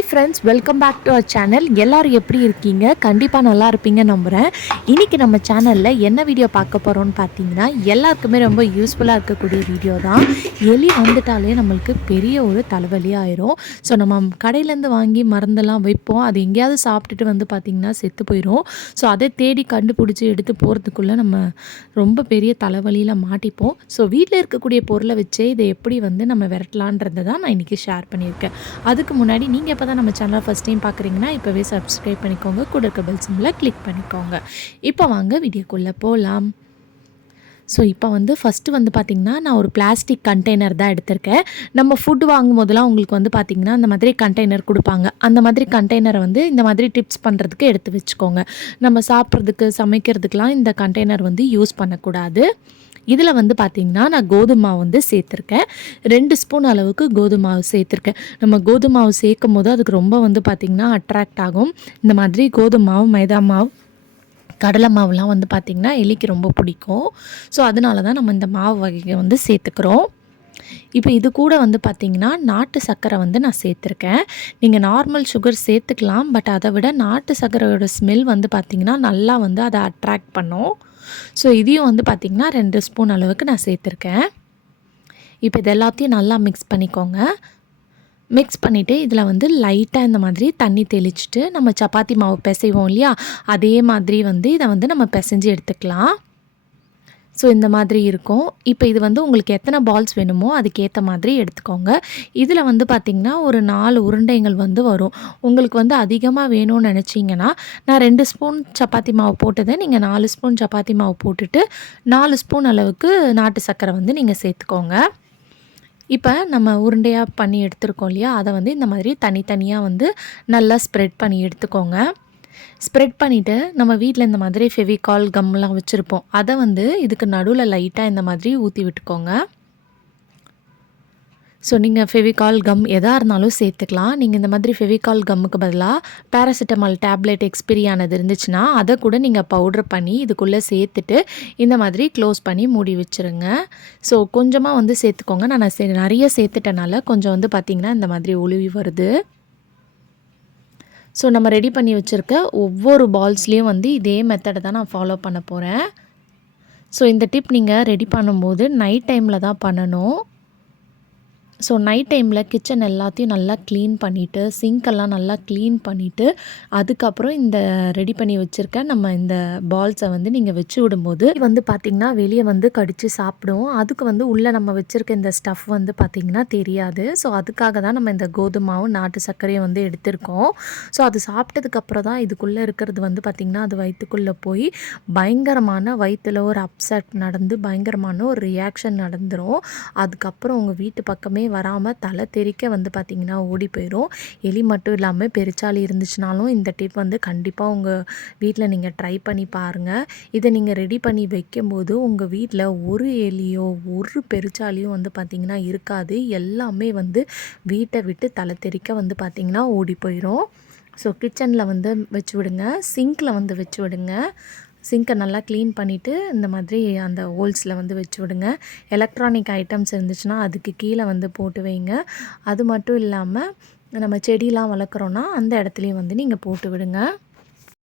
Hi friends, welcome back to our channel. எல்லோரும் எப்படி இருக்கீங்க? கண்டிப்பாக நல்லா இருப்பீங்க நம்புகிறேன். இன்றைக்கி நம்ம சேனலில் என்ன வீடியோ பார்க்க போகிறோன்னு பார்த்தீங்கன்னா, எல்லாருக்குமே ரொம்ப யூஸ்ஃபுல்லாக இருக்கக்கூடிய வீடியோ தான். எலி வந்துட்டாலே நம்மளுக்கு பெரிய ஒரு தலைவலி ஆயிரும். ஸோ நம்ம கடையிலேருந்து வாங்கி மருந்தெல்லாம் வைப்போம். அது எங்கேயாவது சாப்பிட்டுட்டு வந்து பார்த்திங்கன்னா செத்து போயிடும். ஸோ அதை தேடி கண்டுபிடிச்சி எடுத்து போகிறதுக்குள்ளே நம்ம ரொம்ப பெரிய தலைவலியில் மாட்டிப்போம். ஸோ வீட்டில் இருக்கக்கூடிய பொருளை வச்சே இதை எப்படி வந்து நம்ம விரட்டலான்றதை தான் நான் இன்றைக்கி ஷேர் பண்ணியிருக்கேன். அதுக்கு முன்னாடி நீங்கள் இப்போ தான் நம்ம சேனலை ஃபஸ்ட் டைம் பார்க்குறீங்கன்னா இப்போவே சப்ஸ்கிரைப் பண்ணிக்கோங்க, கூட இருக்க பெல் சிம்பிளை கிளிக் பண்ணிக்கோங்க. இப்போ வாங்க வீடியோக்குள்ளே போகலாம். ஸோ இப்போ வந்து ஃபஸ்ட்டு வந்து பார்த்திங்கன்னா நான் ஒரு பிளாஸ்டிக் கண்டெய்னர் தான் எடுத்திருக்கேன். நம்ம ஃபுட் வாங்கும் போதெல்லாம் உங்களுக்கு வந்து பார்த்திங்கன்னா அந்த மாதிரி கண்டெய்னர் கொடுப்பாங்க. அந்த மாதிரி கண்டெய்னரை வந்து இந்த மாதிரி டிப்ஸ் பண்ணுறதுக்கு எடுத்து வச்சுக்கோங்க. நம்ம சாப்பிட்றதுக்கு சமைக்கிறதுக்கெலாம் இந்த கண்டெய்னர் வந்து யூஸ் பண்ணக்கூடாது. இதில் வந்து பார்த்திங்கன்னா நான் கோதுமை மாவு வந்து சேர்த்துருக்கேன். 2 ஸ்பூன் அளவுக்கு கோதுமை மாவு சேர்த்துருக்கேன். நம்ம கோதுமை மாவு சேர்க்கும் போது அதுக்கு ரொம்ப வந்து பார்த்திங்கன்னா அட்ராக்ட் ஆகும். இந்த மாதிரி கோதுமை மாவு, மைதா மாவு, கடலை மாவுலாம் வந்து பார்த்திங்கன்னா எலிக்கு ரொம்ப பிடிக்கும். ஸோ அதனால தான் நம்ம இந்த மாவு வகையை வந்து சேர்த்துக்கிறோம். இப்போ இது கூட வந்து பார்த்திங்கன்னா நாட்டு சர்க்கரை வந்து நான் சேர்த்துருக்கேன். நீங்கள் நார்மல் சுகர் சேர்த்துக்கலாம். பட் அதை விட நாட்டு சர்க்கரையோட ஸ்மெல் வந்து பார்த்திங்கன்னா நல்லா வந்து அதை அட்ராக்ட் பண்ணும். ஸோ இதையும் வந்து பார்த்திங்கன்னா 2 ஸ்பூன் அளவுக்கு நான் சேர்த்துருக்கேன். இப்போ இது எல்லாத்தையும் நல்லா மிக்ஸ் பண்ணிக்கோங்க. மிக்ஸ் பண்ணிவிட்டு இதில் வந்து லைட்டாக இந்த மாதிரி தண்ணி தெளிச்சுட்டு நம்ம சப்பாத்தி மாவு பிசைவோம் இல்லையா, அதே மாதிரி வந்து இதை வந்து நம்ம பிசைஞ்சு எடுத்துக்கலாம். ஸோ இந்த மாதிரி இருக்கும். இப்போ இது வந்து உங்களுக்கு எத்தனை பால்ஸ் வேணுமோ அதுக்கேற்ற மாதிரி எடுத்துக்கோங்க. இதில் வந்து பார்த்திங்கன்னா ஒரு 4 உருண்டைகள் வந்து வரும். உங்களுக்கு வந்து அதிகமாக வேணும்னு நினச்சிங்கன்னா நான் 2 ஸ்பூன் சப்பாத்தி மாவு போட்டதை நீங்கள் 4 ஸ்பூன் சப்பாத்தி மாவு போட்டுட்டு 4 ஸ்பூன் அளவுக்கு நாட்டு சர்க்கரை வந்து நீங்கள் சேர்த்துக்கோங்க. இப்போ நம்ம உருண்டையாக பண்ணி எடுத்துருக்கோம் இல்லையா, அதை வந்து இந்த மாதிரி தனித்தனியாக வந்து நல்லா ஸ்ப்ரெட் பண்ணி எடுத்துக்கோங்க. ஸ்ப்ரெட் பண்ணிவிட்டு நம்ம வீட்டில் இந்த மாதிரி ஃபெவிகால் கம்லாம் வச்சுருப்போம். அதை வந்து இதுக்கு நடுவில் லைட்டாக இந்த மாதிரி ஊற்றி விட்டுக்கோங்க. ஸோ நீங்கள் ஃபெவிகால் கம் எதாக இருந்தாலும் சேர்த்துக்கலாம். நீங்கள் இந்த மாதிரி ஃபெவிகால் கம்முக்கு பதிலாக பேராசிட்டமால் டேப்லெட் எக்ஸ்பிரி ஆனது இருந்துச்சுன்னா அதை கூட நீங்கள் பவுட்ரு பண்ணி இதுக்குள்ளே சேர்த்துட்டு இந்த மாதிரி க்ளோஸ் பண்ணி மூடி வச்சுருங்க. ஸோ கொஞ்சமாக வந்து சேர்த்துக்கோங்க. நான் நிறைய சேர்த்துட்டனால கொஞ்சம் வந்து பார்த்திங்கன்னா இந்த மாதிரி ஒழுவி வருது. ஸோ நம்ம ரெடி பண்ணி வச்சுருக்க ஒவ்வொரு பால்ஸ்லேயும் வந்து இதே மெத்தடை தான் நான் ஃபாலோ பண்ண போகிறேன். ஸோ இந்த டிப் நீங்கள் ரெடி பண்ணும்போது நைட் டைமில் தான் பண்ணணும். ஸோ நைட் டைமில் கிச்சன் எல்லாத்தையும் நல்லா க்ளீன் பண்ணிவிட்டு, சிங்க்கெல்லாம் நல்லா க்ளீன் பண்ணிவிட்டு, அதுக்கப்புறம் இந்த ரெடி பண்ணி வச்சுருக்க நம்ம இந்த பால்ஸை வந்து நீங்கள் வச்சு விடும்போது வந்து பார்த்திங்கன்னா வெளியே வந்து கடித்து சாப்பிடும். அதுக்கு வந்து உள்ளே நம்ம வச்சுருக்க இந்த ஸ்டஃப் வந்து பார்த்திங்கன்னா தெரியாது. ஸோ அதுக்காக தான் நம்ம இந்த கோதுமாவும் நாட்டு சர்க்கரையும் வந்து எடுத்திருக்கோம். ஸோ அது சாப்பிட்டதுக்கப்புறம் தான் இதுக்குள்ளே இருக்கிறது வந்து பார்த்திங்கன்னா அது வயிற்றுக்குள்ளே போய் பயங்கரமான வயிற்றில் ஒரு அப்செட் நடந்து பயங்கரமான ஒரு ரியாக்ஷன் நடந்துடும். அதுக்கப்புறம் உங்கள் வீட்டு பக்கமே வராமல் தலை தெறிக்க வந்து பார்த்திங்கன்னா ஓடி போயிடும். எலி மட்டும் இல்லாமல் பெருச்சாளி இருந்துச்சுனாலும் இந்த டிப் வந்து கண்டிப்பாக உங்கள் வீட்டில் நீங்கள் ட்ரை பண்ணி பாருங்கள். இதை நீங்கள் ரெடி பண்ணி வைக்கும்போது உங்கள் வீட்டில் ஒரு எலியோ ஒரு பெருச்சாலியோ வந்து பார்த்திங்கன்னா இருக்காது. எல்லாமே வந்து வீட்டை விட்டு தலை தெறிக்க வந்து பார்த்திங்கன்னா ஓடி போயிடும். ஸோ கிச்சனில் வந்து வச்சு விடுங்க, சிங்க்கில் வந்து வச்சு விடுங்க. சிங்கை நல்லா க்ளீன் பண்ணிவிட்டு இந்த மாதிரி அந்த ஹோல்ஸில் வந்து வச்சு விடுங்க. எலக்ட்ரானிக் ஐட்டம்ஸ் இருந்துச்சுன்னா அதுக்கு கீழே வந்து போட்டு வைங்க. அது மட்டும் இல்லாமல் நம்ம செடியெலாம் வளர்க்குறோன்னா அந்த இடத்துலையும் வந்து நீங்கள் போட்டு விடுங்க.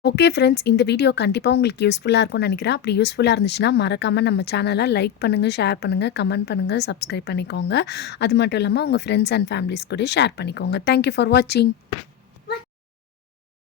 ஓகே ஃப்ரெண்ட்ஸ், இந்த வீடியோ கண்டிப்பாக உங்களுக்கு யூஸ்ஃபுல்லாக இருக்கும்னு நினைக்கிறேன். அப்படி யூஸ்ஃபுல்லாக இருந்துச்சுன்னா மறக்காமல் நம்ம சேனலை லைக் பண்ணுங்கள், ஷேர் பண்ணுங்கள், கமெண்ட் பண்ணுங்கள், சப்ஸ்கிரைப் பண்ணிக்கோங்க. அது மட்டும் இல்லாமல் உங்கள் ஃப்ரெண்ட்ஸ் அண்ட் ஃபேமிலிஸ் கூட ஷேர் பண்ணிக்கோங்க. தேங்க்யூ ஃபார் வாட்சிங்.